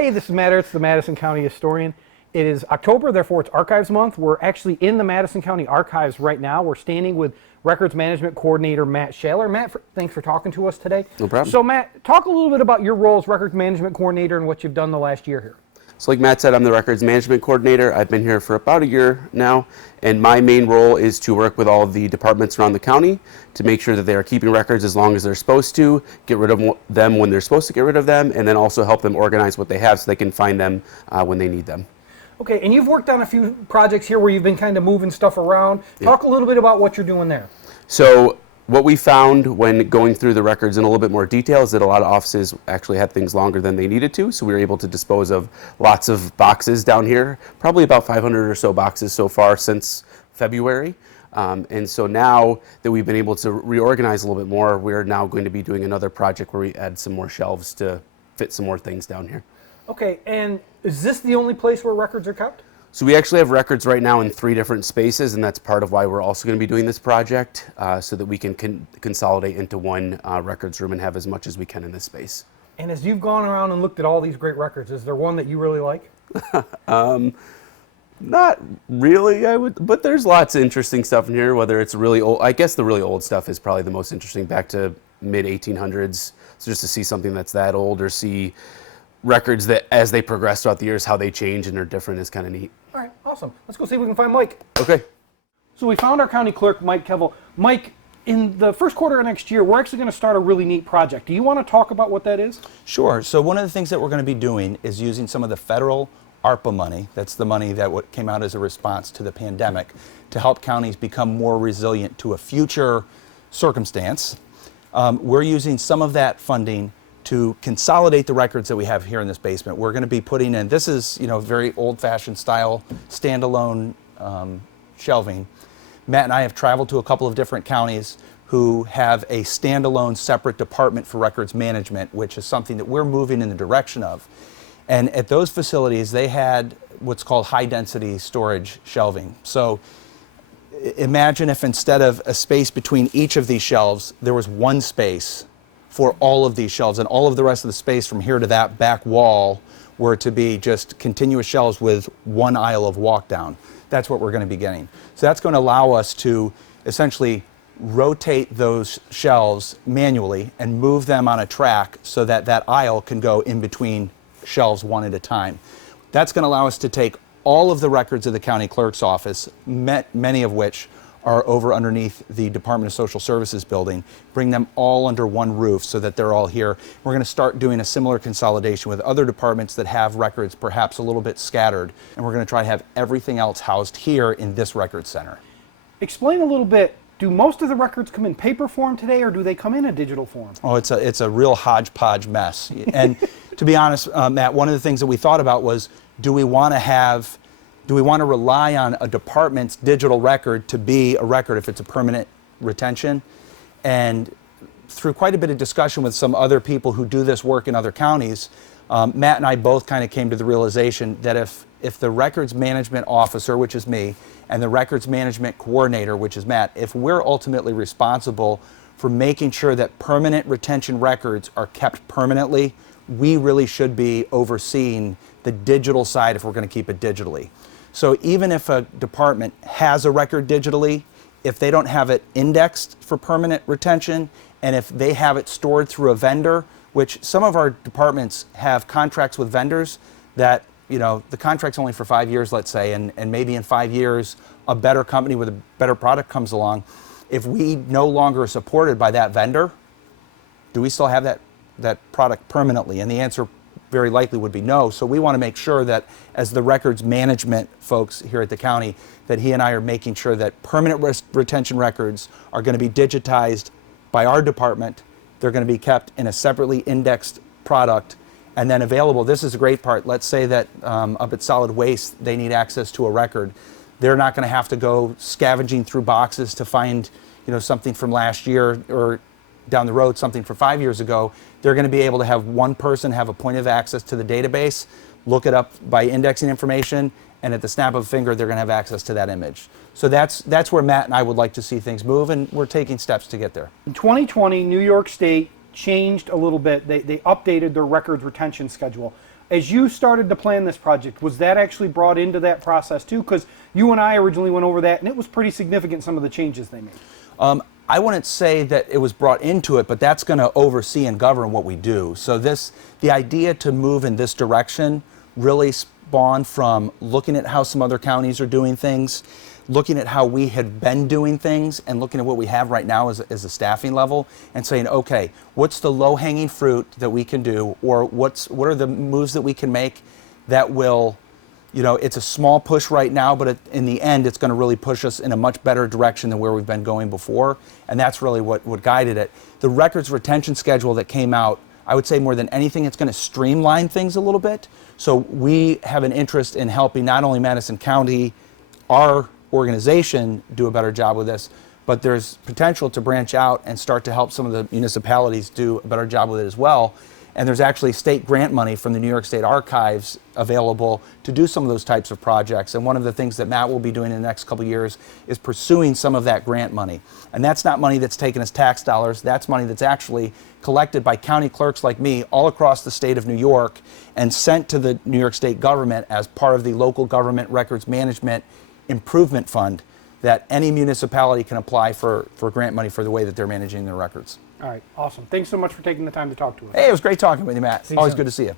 Hey, this is Matt. It's the Madison County Historian. It is October, therefore it's Archives Month. We're actually in the Madison County Archives right now. We're standing with Records Management Coordinator Matt Shaler. Matt, thanks for talking to us today. No problem. So Matt, talk a little bit about your role as Records Management Coordinator and what you've done the last year here. So like Matt said, I'm the Records Management Coordinator. I've been here for about a year now, and my main role is to work with all of the departments around the county to make sure that they are keeping records as long as they're supposed to, get rid of them when they're supposed to get rid of them, and then also help them organize what they have so they can find them when they need them. Okay, and you've worked on a few projects here where you've been kind of moving stuff around. Talk a little bit about what you're doing there. So what we found when going through the records in a little bit more detail is that a lot of offices actually had things longer than they needed to, so we were able to dispose of lots of boxes down here, probably about 500 or so boxes so far since February. And so now that we've been able to reorganize a little bit more, we're now going to be doing another project where we add some more shelves to fit some more things down here. Okay, and is this the only place where records are kept? So we actually have records right now in 3 different spaces, and that's part of why we're also going to be doing this project, so that we can consolidate into one records room and have as much as we can in this space. And as you've gone around and looked at all these great records, is there one that you really like? Not really, but there's lots of interesting stuff in here, whether it's really old. I guess the really old stuff is probably the most interesting, back to mid-1800s. So just to see something that's that old, or see records that as they progress throughout the years, how they change and are different, is kind of neat. All right, awesome. Let's go see if we can find Mike. Okay. So we found our county clerk, Mike Keville. Mike, in the first quarter of next year, we're actually going to start a really neat project. Do you want to talk about what that is? Sure. So one of the things that we're going to be doing is using some of the federal ARPA money, that's the money that came out as a response to the pandemic, to help counties become more resilient to a future circumstance. We're using some of that funding to consolidate the records that we have here in this basement. We're going to be putting in, this is, very old-fashioned style, standalone shelving. Matt and I have traveled to a couple of different counties who have a standalone separate department for records management, which is something that we're moving in the direction of. And at those facilities, they had what's called high-density storage shelving. So imagine if instead of a space between each of these shelves, there was one space for all of these shelves, and all of the rest of the space from here to that back wall were to be just continuous shelves with one aisle of walk down. That's what we're going to be getting. So that's going to allow us to essentially rotate those shelves manually and move them on a track so that that aisle can go in between shelves one at a time. That's going to allow us to take all of the records of the county clerk's office, many of which are over underneath the Department of Social Services building, bring them all under one roof so that they're all here. We're going to start doing a similar consolidation with other departments that have records perhaps a little bit scattered, and we're going to try to have everything else housed here in this record center. Explain a little bit, do most of the records come in paper form today, or do they come in a digital form? Oh, it's a real hodgepodge mess. And to be honest, Matt, one of the things that we thought about was, do we want to rely on a department's digital record to be a record if it's a permanent retention? And through quite a bit of discussion with some other people who do this work in other counties, Matt and I both kind of came to the realization that if the records management officer, which is me, and the records management coordinator, which is Matt, if we're ultimately responsible for making sure that permanent retention records are kept permanently, we really should be overseeing the digital side if we're going to keep it digitally. So even if a department has a record digitally, if they don't have it indexed for permanent retention, and if they have it stored through a vendor, which some of our departments have contracts with vendors that, the contract's only for 5 years, let's say, and maybe in 5 years a better company with a better product comes along. If we no longer are supported by that vendor, do we still have that product permanently? And the answer very likely would be no. So we want to make sure that as the records management folks here at the county, that he and I are making sure that permanent retention records are going to be digitized by our department. They're going to be kept in a separately indexed product and then available. This is a great part. Let's say that up at Solid Waste, they need access to a record. They're not going to have to go scavenging through boxes to find, something from last year, or down the road something from 5 years ago. They're going to be able to have one person have a point of access to the database, look it up by indexing information, and at the snap of a finger they're going to have access to that image. So that's where Matt and I would like to see things move, and we're taking steps to get there. In 2020, New York State changed a little bit. They updated their records retention schedule. As you started to plan this project, was that actually brought into that process too? Because you and I originally went over that, and it was pretty significant, some of the changes they made. I wouldn't say that it was brought into it, but that's going to oversee and govern what we do. So the idea to move in this direction really spawned from looking at how some other counties are doing things, looking at how we had been doing things, and looking at what we have right now as a staffing level, and saying, okay, what's the low-hanging fruit that we can do, or what are the moves that we can make that will, it's a small push right now, but in the end, it's going to really push us in a much better direction than where we've been going before, and that's really what guided it. The records retention schedule that came out, I would say more than anything, it's going to streamline things a little bit. So we have an interest in helping not only Madison County, our organization, do a better job with this, but there's potential to branch out and start to help some of the municipalities do a better job with it as well. And there's actually state grant money from the New York State Archives available to do some of those types of projects. And one of the things that Matt will be doing in the next couple of years is pursuing some of that grant money. And that's not money that's taken as tax dollars. That's money that's actually collected by county clerks like me all across the state of New York and sent to the New York State government as part of the local government records management improvement fund that any municipality can apply for grant money for the way that they're managing their records. All right, awesome. Thanks so much for taking the time to talk to us. Hey, it was great talking with you, Matt. See you Always soon. good to see you.